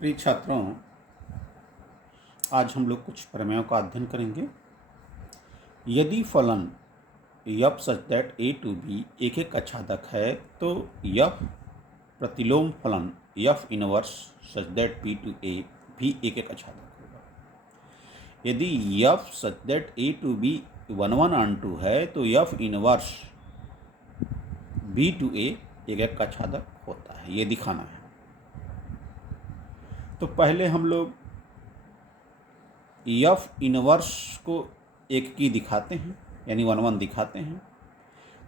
प्रिय छात्रों, आज हम लोग कुछ प्रमेयों का अध्ययन करेंगे। यदि फलन f such that A to B एक एक आच्छादक है तो यफ प्रतिलोम फलन f inverse such that B to A भी एक एक आच्छादक होगा। यदि f such that A to B 1/1 है तो f inverse B to A एक एक आच्छादक होता है। ये दिखाना है। तो पहले हम लोग यफ इनवर्स को एक की दिखाते हैं, यानी 1/1 दिखाते हैं।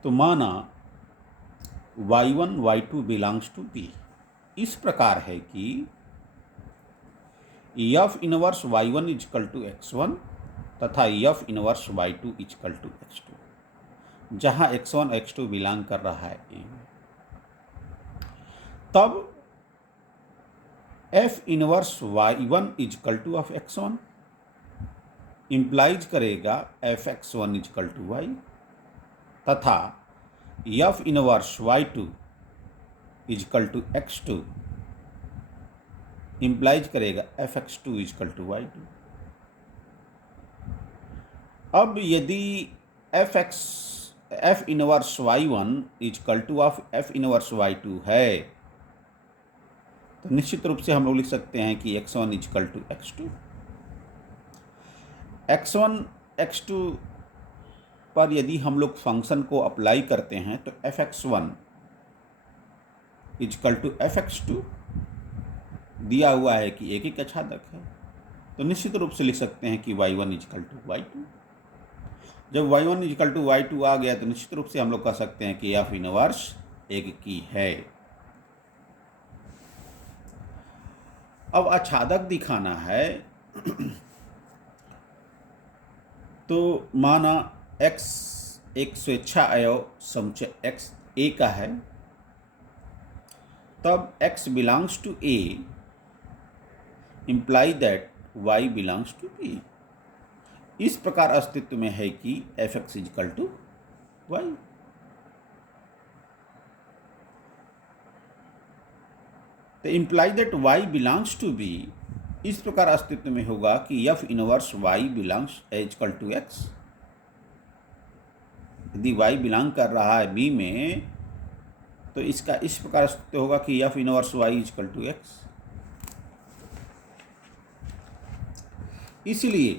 तो माना y1 y2 belongs to B इस प्रकार है कि F inverse y1 is equal to x1 तथा F inverse y2 is equal to x2, जहाँ x1 x2 बिलोंग कर रहा है ए। तब f inverse y1 is equal to of x1 implies करेगा f(x1) इजकल टू y तथा f inverse y2 is equal to x2 implies करेगा f(x2) is equal to y2। अब यदि f inverse y1 is equal to of f inverse y2 है तो निश्चित रूप से हम लोग लिख सकते हैं कि x1 is equal to x2। x1 x2 पर यदि हम लोग फंक्शन को अप्लाई करते हैं तो f(x1) इजकल टू f(x2) दिया हुआ है कि एक एक आच्छादक है, तो निश्चित रूप से लिख सकते हैं कि y1 इजकल टू y2। जब y1 इजकल टू y2 आ गया तो निश्चित रूप से हम लोग कह सकते हैं कि f इनवर्स एक की है। अब आच्छादक दिखाना है। तो माना x एक स्वेच्छा अवयव समुच्चय x a का है, तब x belongs to a implies that y belongs to b। इस प्रकार अस्तित्व में है कि f(x) इजकल टू y। तो implies that y belongs to b इस प्रकार अस्तित्व में होगा कि f inverse y belongs is equal to x। यदि y बिलोंग कर रहा है b में तो इसका इस प्रकार अस्तित्व होगा कि f inverse y is equal to x। इसलिए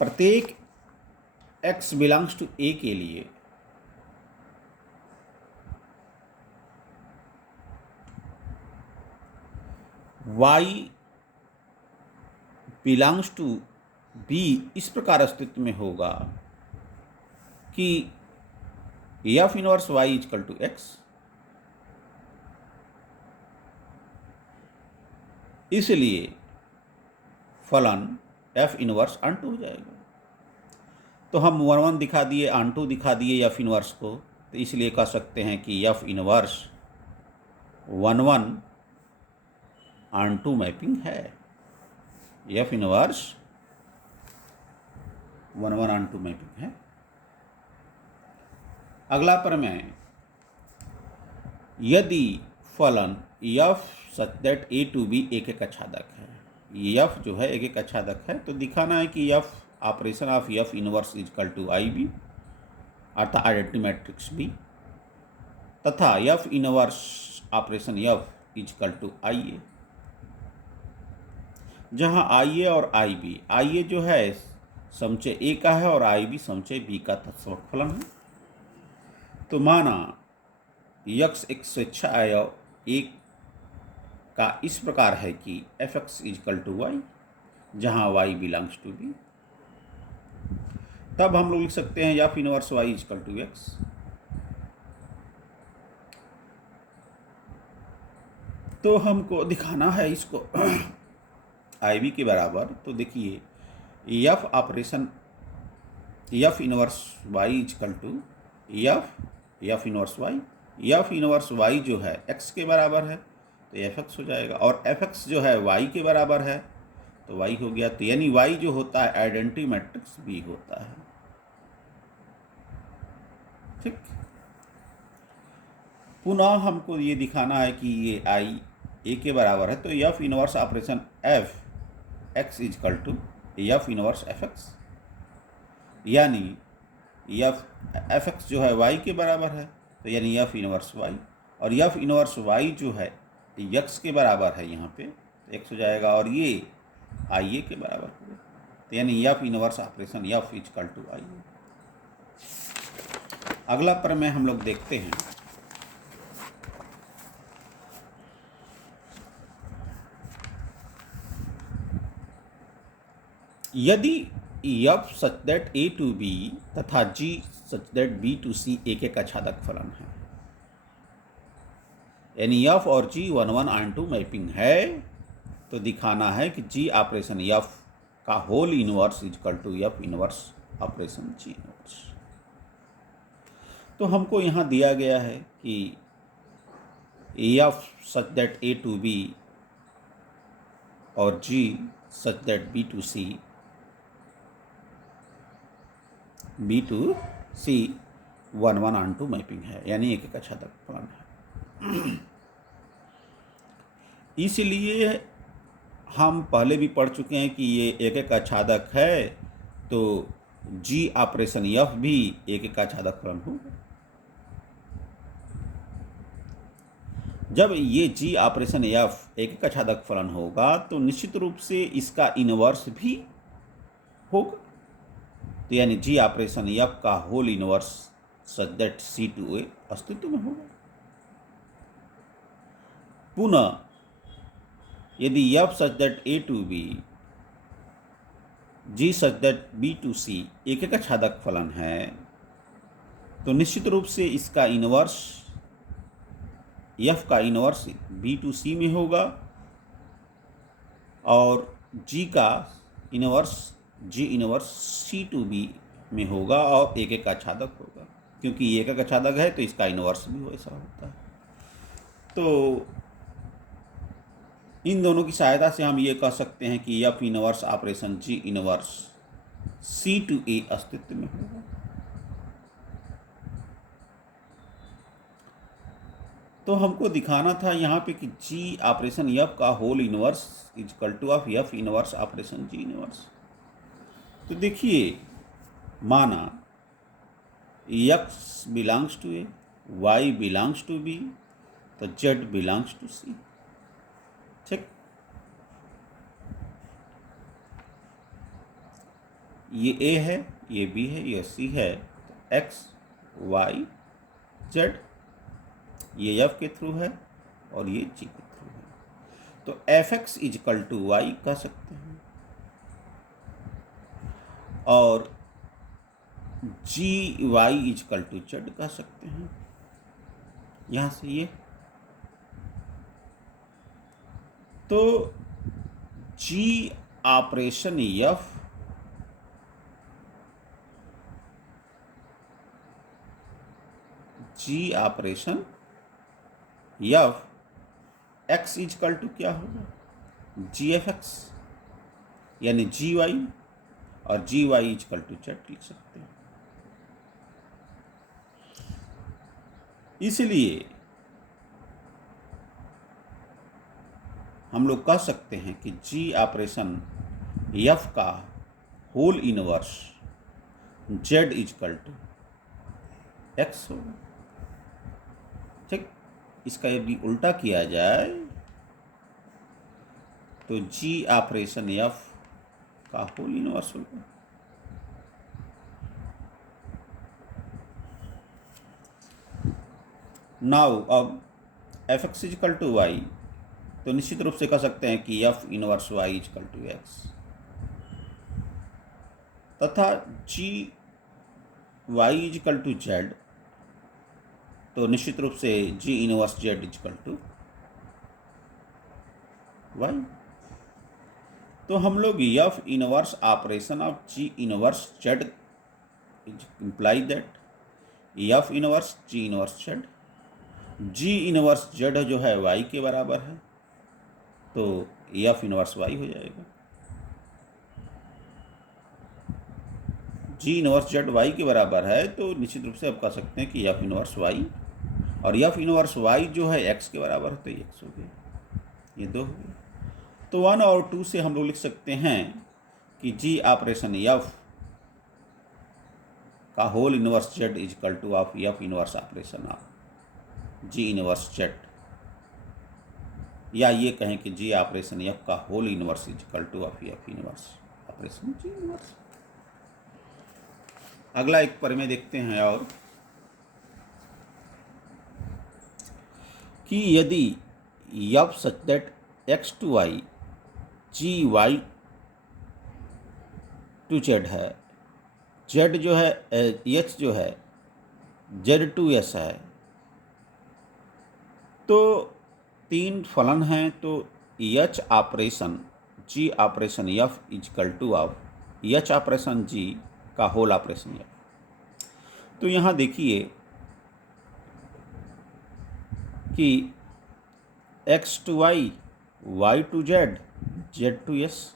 प्रत्येक x बिलोंग्स टू a के लिए y बिलोंग्स टू b इस प्रकार अस्तित्व में होगा कि f inverse y is equal to x। इसलिए फलन f इनवर्स ऑन टू हो जाएगा। तो हम 1/1 दिखा दिए, ऑन टू दिखा दिए f इनवर्स को, तो इसलिए कह सकते हैं कि f inverse 1/1 onto mapping है। f inverse 1/1 onto mapping है। अगला प्रमेय, यदि फलन f such that a to b एक एक आच्छादक है। f जो है एक एक आच्छादक है, तो दिखाना है कि f operation of f inverse is equal to IB अर्थात आइडेंटिटी मैट्रिक्स B तथा f inverse operation f is equal to IA, जहां IA और IB, IA जो है समुच्चय A का है और IB समुच्चय B का तत्समक फलन है। तो माना x एक स्वेच्छा अवयव एक का इस प्रकार है कि f(x) इजकल टू y, जहाँ y बिलोंग्स टू b। तब हम लोग लिख सकते हैं f inverse y is equal to x। तो हमको दिखाना है इसको IB के बराबर। तो देखिए f operation f inverse y is equal to f inverse y, f inverse y जो है x के बराबर है तो f(x) हो जाएगा, और f(x) जो है y के बराबर है तो y हो गया। तो यानी y जो होता है आइडेंटिटी मैट्रिक्स B होता है। ठीक, पुनः हमको ये दिखाना है कि ये I ए के बराबर है तो F inverse operation F X is equal to F inverse F X, यानी एफ एक्स जो है वाई के बराबर है तो यानी एफ इनवर्स वाई, और एफ इनवर्स वाई जो है एक्स के बराबर है, यहाँ पे एक्स हो जाएगा और ये आई ए के बराबर हो गया, तो यानी F inverse operation f is equal to I A. अगला प्रमेय हम लोग देखते हैं। यदि F such that A to B तथा g such that B to C एक एक आच्छादक फलन है, यानी एफ और जी 1:1 मैपिंग है, तो दिखाना है कि जी ऑपरेशन एफ का whole inverse is equal to F inverse operation ji inverse. तो हमको यहाँ दिया गया है कि f such that A to B और g such that B to C 1:1 mapping है, यानी एक एक आच्छादक फलन है। इसलिए हम पहले भी पढ़ चुके हैं कि ये एक एक आच्छादक है तो जी ऑपरेशन एफ भी एक एक आच्छादक फलन होगा। जब ये जी ऑपरेशन एफ एक एक आच्छादक फलन होगा तो निश्चित रूप से इसका इनवर्स भी होगा, तो यानी जी ऑपरेशन एफ का whole inverse such that C to A अस्तित्व में होगा। पुनः यदि F such that A to B g such that B to C एक एक आच्छादक फलन है तो निश्चित रूप से इसका इनवर्स एफ का इनवर्स बी टू सी में होगा और जी का inverse G inverse C to B में होगा और एक एक आच्छादक होगा, क्योंकि एक एक आच्छादक है तो इसका इनवर्स भी वैसा होता है। तो इन दोनों की सहायता से हम ये कह सकते हैं कि F inverse operation ji inverse C to A अस्तित्व में होगा। तो हमको दिखाना था यहाँ पे कि जी ऑपरेशन एफ का whole inverse is equal to of F inverse operation ji inverse. तो देखिए, माना X belongs to A, Y belongs to B, तो जेड बिलोंग्स टू सी। ठीक, ये ए है, ये बी है, ये सी है, तो एक्स वाई जेड ये एफ के थ्रू है और ये जी के थ्रू है, तो F X is equal to Y कह सकते हैं और G Y is equal to Z कह सकते हैं। यहाँ से ये तो G operation F G operation F X is equal to क्या होगा जी एफ एक्स, यानी जी वाई, और G Y is equal to Z लिख सकते हैं। इसलिए हम लोग कह सकते हैं कि जी ऑपरेशन एफ का whole inverse Z is equal to X होगा। ठीक, इसका यदि उल्टा किया जाए तो जी ऑपरेशन एफ का होल इनवर्स होगा। नाउ अब F X is equal to Y, तो निश्चित रूप से कह सकते हैं कि F inverse Y is equal to X, तथा G Y is equal to Z, तो निश्चित रूप से G inverse Z is equal to Y. तो हम लोग F inverse operation of G inverse Z imply that F inverse G inverse Z, ji inverse Z जो है वाई के बराबर है तो एफ इनवर्स वाई हो जाएगा। जी इनवर्स जेड वाई के बराबर है तो निश्चित रूप से आप कह सकते हैं कि एफ इनवर्स वाई, और एफ इनवर्स वाई जो है एक्स के बराबर है तो एक्स हो गया। ये 2 हो गए। तो 1 और 2 से हम लोग लिख सकते हैं कि जी ऑपरेशन एफ का whole inverse Z is equal to of F inverse operation of G inverse Z, या ये कहें कि जी ऑपरेशन एफ का whole inverse is equal to of F inverse operation ji inverse. अगला एक प्रमेय देखते हैं और कि यदि F such that X to Y G Y to Z है, जेड जो है एच जो है जेड टू एस है, तो 3 फलन हैं, तो h operation g operation f is equal to of h operation g का होल ऑपरेशन एफ। तो यहाँ देखिए कि x to y y to z z to s,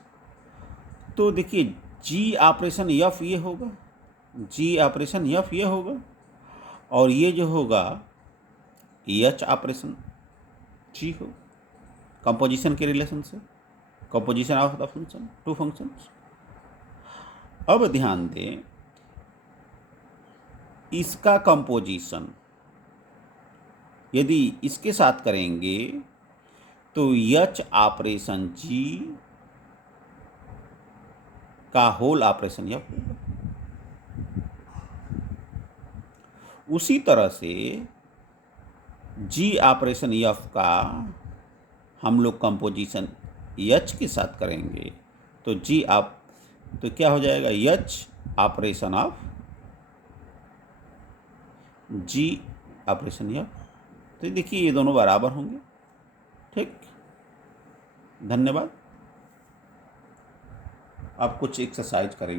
तो देखिए जी ऑपरेशन एफ ये होगा, जी ऑपरेशन एफ ये होगा, और ये जो होगा एच ऑपरेशन जी हो, कंपोजिशन के रिलेशन से, composition of the function, 2 functions. अब ध्यान दें, इसका कंपोजिशन यदि इसके साथ करेंगे तो एच ऑपरेशन जी का होल ऑपरेशन एफ होगा। उसी तरह से जी ऑपरेशन एफ का हम लोग कंपोजिशन एच के साथ करेंगे तो जी आप तो क्या हो जाएगा H operation of G operation F. तो देखिए ये दोनों बराबर होंगे। ठीक, धन्यवाद। आप कुछ एक्सरसाइज करेंगे।